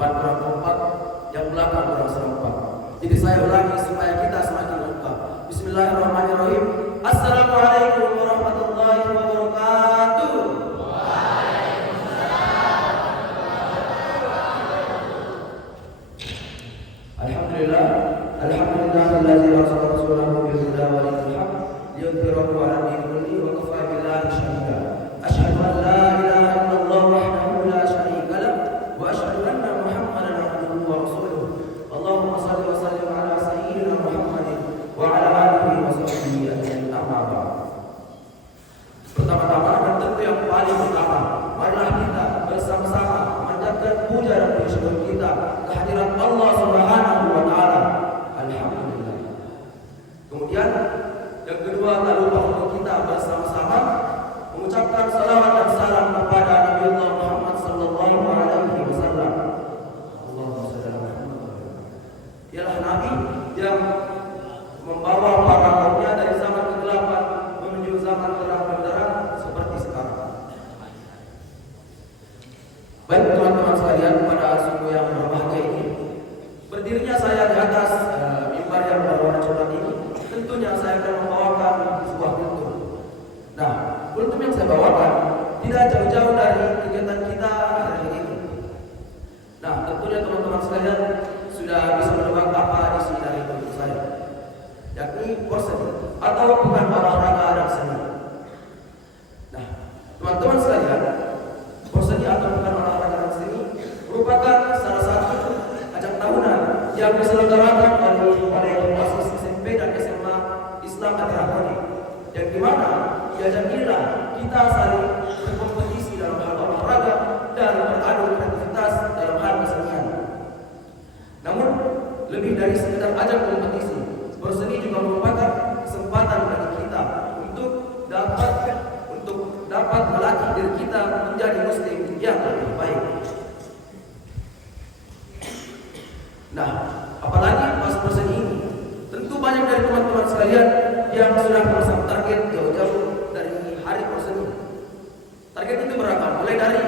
depan kurang kompak, yang belakang kurang serempak. Jadi saya ulangi supaya kita semakin lengkap. Bismillahirrahmanirrahim. Assalamualaikum warahmatullahi wabarakatuh. Alhamdulillah, alhamdulillahilladzi arsala rasulahu bil huda wa dinil haqq liyudhhirahu 'ala dini kullihi wa kafa billahi shahida. Asyhadu an la ilaha illallah wahdahu la syarika lah wa asyhadu anna Muhammadan abduhu wa rasuluh. Allahumma shalli wa sallim ala sayyidina Muhammadin wa ala alihi wa sahbihi ajma'in. Amma ba'd. Pertama-tama dan tentu yang paling utama, marilah kita bersama-sama memanjatkan puja dan bersyukur kita kehadirat Allah Subhanahu wa taala. Alhamdulillah. Kemudian yang kedua, tak lupa untuk kita bersama-sama mengucapkan salawat dan salam kepada Nabi Allah Muhammad sallallahu alaihi wasallam. Allahumma shalli ala Muhammad. Ialah Nabi yang membawa para kaumnya dari zaman kegelapan menuju zaman terang benderang seperti sekarang. Baik teman-teman sekalian, pada subuh yang berbahagia ini, berdirinya saya di atas mimbar yang berwarna coklat ini, tentunya saya akan membawakan sebuah kultum. Nah, kultum yang saya bawakan tidak jauh-jauh dari kegiatan kita hari ini. Nah, tentunya teman-teman sekalian sudah bisa menebak apa isi dari kultum saya, yakni porseni atau bukan olahraga dan seni. Nah, teman-teman sekalian, porseni atau bukan olahraga dan seni merupakan salah satu ajang tahunan yang diselenggarakan oleh OSIS SMP dan SMA Islam Atirahoni, yang dimana di ajang inilah kita saling berkompetisi dalam hal olahraga dan beradu kreativitas dalam hal kesenian. Namun lebih dari sekedar ajang kompetisi, berseni juga merupakan kesempatan bagi kita untuk dapat melatih diri kita menjadi muslim yang lebih baik. Nah, apalagi pas berseni ini, tentu banyak dari teman-teman sekalian yang sudah memasang target jauh-jauh dari hari berseni. Target itu beragam, mulai dari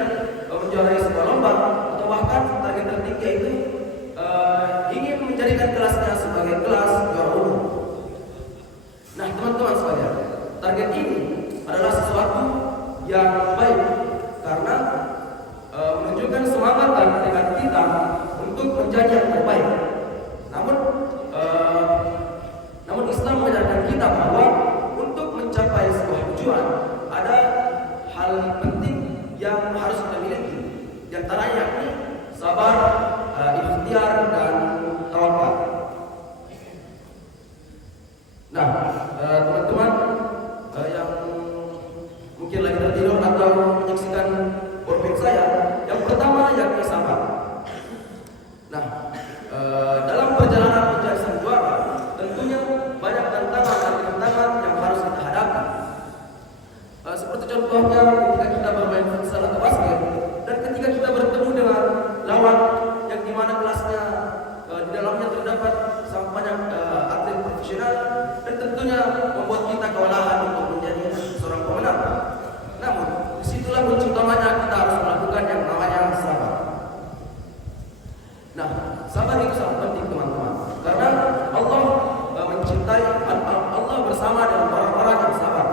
menjuarai sebuah lomba atau bahkan target tertinggi yaitu ingin menjadikan kelasnya sebagai kelas juara umum. Nah, teman-teman sekalian, target ini adalah sesuatu yang baik karena menunjukkan semangat dan tekad kita untuk menjadi yang terbaik. Namun Islam mengajarkan kita bahwa untuk mencapai sebuah tujuan ada hal penting yang harus kita miliki, di antaranya yakni sabar, ikhtiar dan tawakal. Nah, teman-teman yang mungkin lagi tertidur atau menyaksikan powerpoint saya, yang pertama yakni sabar. Nah, dalam perjalanan menjadi sang juara, tentunya banyak tantangan yang harus kita hadapi. Seperti contohnya ketika kita bermain futsal atau basket, dan ketika kita bertemu dengan lawan yang dimana kelasnya di dalamnya terdapat sangat banyak atlet profesional, dan tentunya membuat kita kewalahan untuk menjadi seorang pemenang. Namun, disitulah kunci utamanya kita harus melakukan yang namanya sabar. Nah, sabar itu sangat penting teman-teman, karena Allah mencintai, Allah bersama dengan orang-orang yang sabar.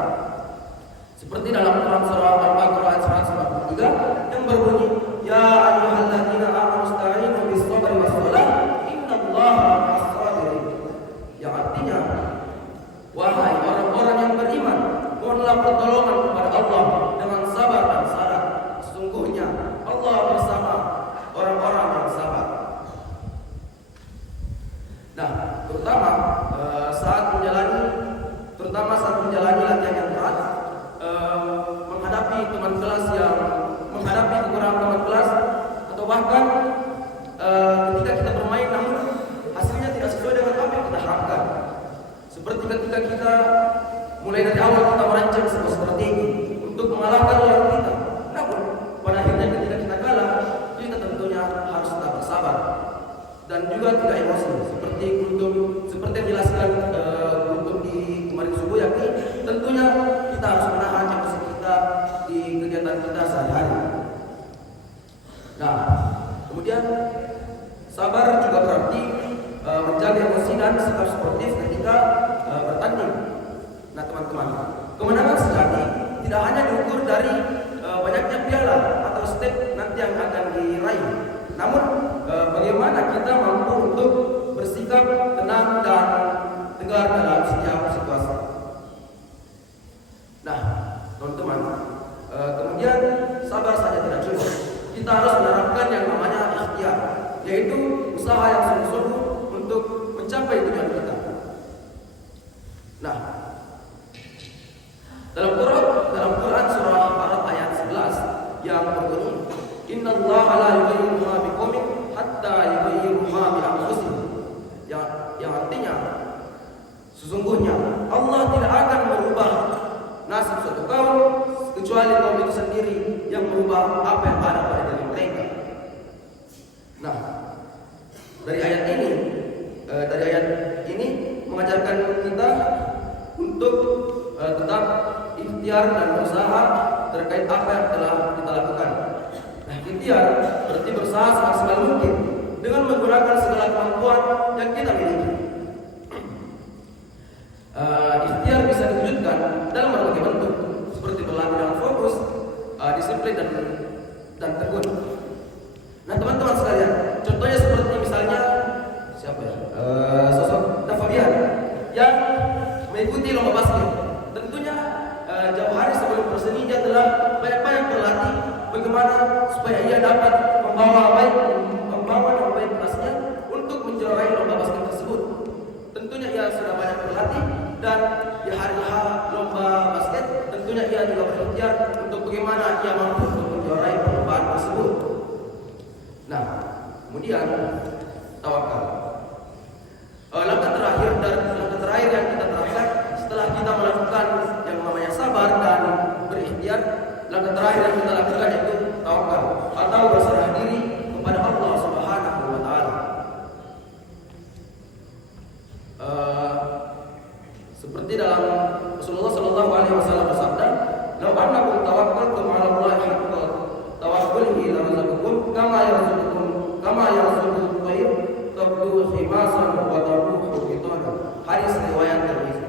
Seperti dalam Quran surah Al-Baqarah ayat 193 yang berbunyi, Ya ayyuhalladzina amanu ista'inu bis-sabri was-salah innallaha ma'as-sabirin. Yang artinya, wahai orang-orang yang beriman, mohonlah pertolongan kepada Allah dengan sabar dan salat. Sesungguhnya Allah bersama orang-orang yang sabar. Nah, terutama saat menjalani latihan yang berat, menghadapi kekurangan teman kelas, atau bahkan ketika kita bermain namun hasilnya tidak sesuai dengan apa yang kita harapkan. Seperti ketika kita mulai dari awal kita merancang sebuah strategi tidak hanya diukur dari banyaknya piala atau step nanti yang akan diraih, namun bagaimana kita mampu untuk bersikap tenang dan tegar dalam setiap situasi. Nah, teman-teman, kemudian sabar saja tidak cukup. Kita harus menerapkan yang namanya ikhtiar, yaitu usaha yang sungguh-sungguh untuk mencapai tujuan kita. Nah, dalam Quran surah Al-Araf ayat 11 yang berbunyi, Innallaha la yughayyiru ma biqaumin hatta yughayyiru ma bi anfusihim. Yang artinya sesungguhnya Allah tidak akan merubah nasib suatu kaum kecuali kaum itu sendiri yang merubah apa yang ada pada diri mereka. Nah, dari ayat ini mengajarkan kita untuk tetap ikhtiar dan berusaha terkait apa yang telah kita lakukan. Nah, ikhtiar berarti berusaha semaksimal mungkin dengan menggunakan segala kemampuan yang kita miliki. Ikhtiar bisa diwujudkan dalam berbagai bentuk, seperti berlatih dengan fokus, disiplin dan tekun. Nah, teman-teman sekalian, contohnya seperti misalnya siapa ya? Sosok Dafabian yang mengikuti lomba basket. Tentunya jauh hari sebelum berseni dia telah banyak-banyak berlatih bagaimana supaya ia dapat membawa nama baik kelasnya untuk menjuarai lomba basket tersebut. Tentunya ia sudah banyak berlatih dan di hari lomba basket tentunya ia juga berikhtiar untuk bagaimana ia mampu untuk menjuarai perlombaan tersebut. Nah, kemudian tawakal. Langkah terakhir yang kita terapkan setelah kita melakukan yang namanya sabar dan berikhtiar, langkah terakhir yang kita lakukan yaitu tawakal atau berserah diri kepada Allah Subhanahu wa taala. Seperti dalam Rasulullah sallallahu alaihi wasallam bersabda, "Law annakum tawakkaltum 'ala Allahi haqqa tawakkulihi la razaqakum kama yarzuqu at-tayr tabdu khimasan wa taruhu bitana." Hadis riwayat Tirmizi.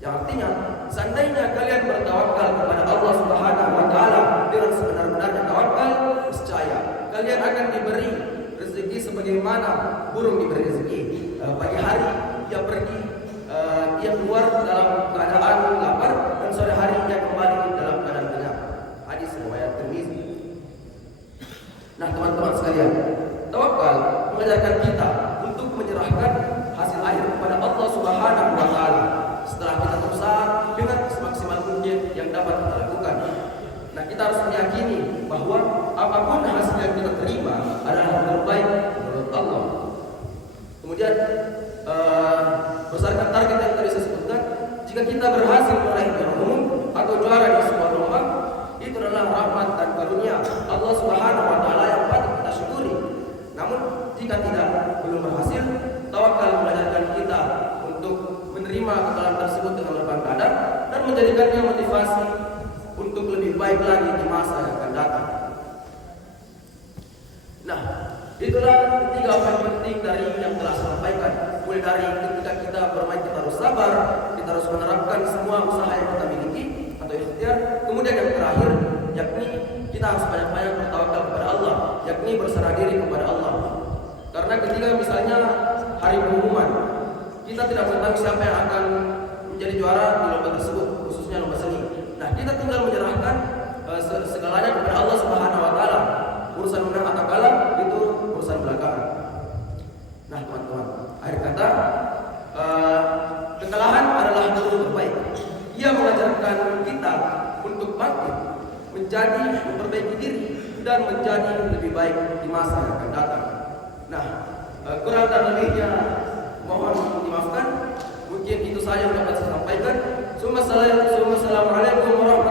Yang artinya, seandainya kalian bertawakal kepada Allah Subhanahu wa taala dengan sebenar-benarnya tawakal, niscaya kalian akan diberi rezeki sebagaimana burung diberi rezeki. Pagi hari ia pergi, ia keluar dalam keadaan lapar, dan sore hari ia kembali dalam keadaan kenyang. Hadis riwayat Tirmizi. Nah, teman-teman sekalian, tawakal mengajarkan kita untuk menyerahkan hasil akhir kepada Allah Subhanahu wa taala setelah kita berusaha dengan semaksimal mungkin yang dapat kita lakukan. Nah, kita harus meyakini bahwa apapun hasil yang kita terima adalah yang terbaik menurut Allah. Kemudian berdasarkan target yang tadi saya sebutkan, jika kita berhasil meraih juara umum atau juara di sebuah lomba, itu adalah rahmat dan karunia Allah Subhanahu wa taala yang patut kita syukuri. Namun jika belum berhasil, tawakal mengajarkan kita untuk menerima kekalahan tersebut dengan lapang dada dan menjadikannya motivasi untuk lebih baik lagi di masa yang akan datang. Nah, itulah 3 poin penting dari yang telah saya sampaikan. Mulai dari ketika kita bermain, kita harus sabar, kita harus menerapkan semua usaha yang kita miliki atau ikhtiar. Kemudian yang terakhir, yakni kita harus banyak-banyak bertawakal kepada Allah, yakni berserah diri kepada Allah. Karena ketika misalnya hari pengumuman, kita tidak mengetahui siapa yang akan menjadi juara di lomba tersebut, khususnya lomba seni. Nah, kita tinggal menyerahkan segalanya kepada Allah Subhanahu wa taala. Urusan menang atau kalah itu urusan belakangan. Nah, teman-teman, akhir kata, kekalahan adalah guru terbaik. Ia mengajarkan kita untuk bangkit, menjadi memperbaiki diri dan menjadi lebih baik di masa yang akan datang. Nah, kurang dan lebihnya mohon dimaafkan. Mungkin itu saja yang dapat saya sampaikan. Assalamualaikum warahmatullahi wabarakatuh.